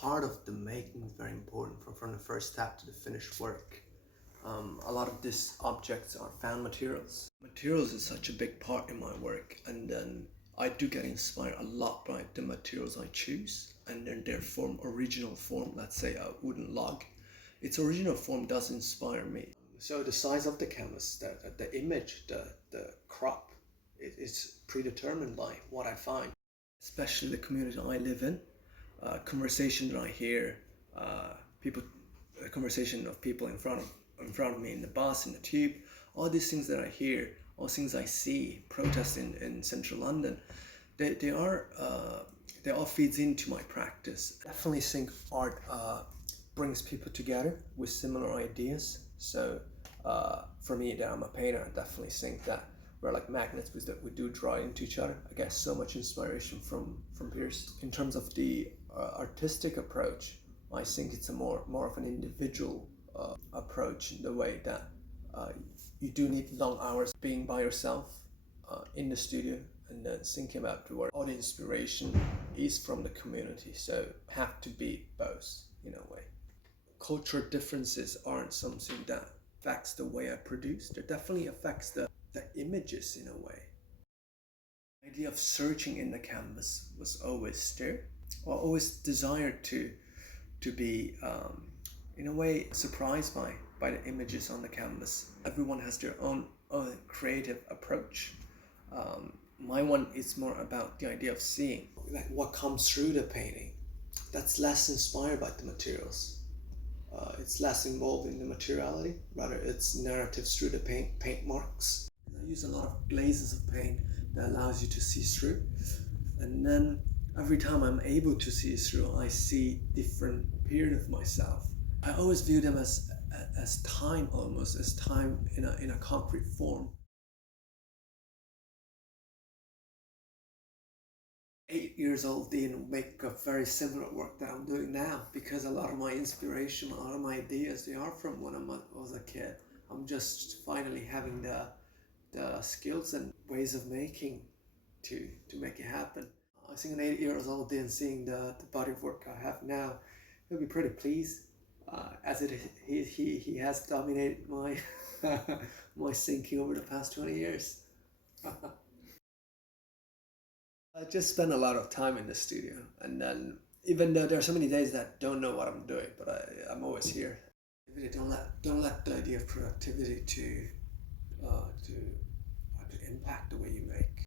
part of the making is very important from the first step to the finished work. A lot of these objects are found materials. Materials is such a big part in my work, and then I do get inspired a lot by the materials I choose and then their original form. Let's say a wooden log. Its original form does inspire me. So the size of the canvas, the image, the crop, it's predetermined by what I find. Especially the community I live in, conversation that I hear, conversation of people in front of me in the bus, in the tube, all these things that I hear, all things I see, protests in central London, they all feeds into my practice. I definitely think art brings people together with similar ideas. So for me, that I'm a painter, I definitely think that we're like magnets, because that we do draw into each other. I get so much inspiration from peers. In terms of the artistic approach, I think it's a more of an individual approach, in the way that you do need long hours being by yourself in the studio, and then thinking about the work. All the inspiration is from the community, so have to be both in a way. Cultural differences aren't something that affects the way I produce. It definitely affects the images in a way. The idea of searching in the canvas was always there. I always desired to be in a way surprised by the images on the canvas. Everyone has their own creative approach. My one is more about the idea of seeing, like, what comes through the painting. That's less inspired by the materials. It's less involved in the materiality, rather it's narratives through the paint marks. I use a lot of glazes of paint that allows you to see through, and then every time I'm able to see through, I see different period of myself. I always view them as time, almost as time in a concrete form. 8 years old didn't make a very similar work that I'm doing now, because a lot of my inspiration, a lot of my ideas, they are from when I was a kid. I'm just finally having the skills and ways of making to make it happen. I think an 8 years old Dean, seeing the body of work I have now, he'll be pretty pleased, as he has dominated my my thinking over the past 20 years. I just spend a lot of time in the studio, and then even though there are so many days that I don't know what I'm doing, but I'm always here. Really don't let the idea of productivity to impact the way you make.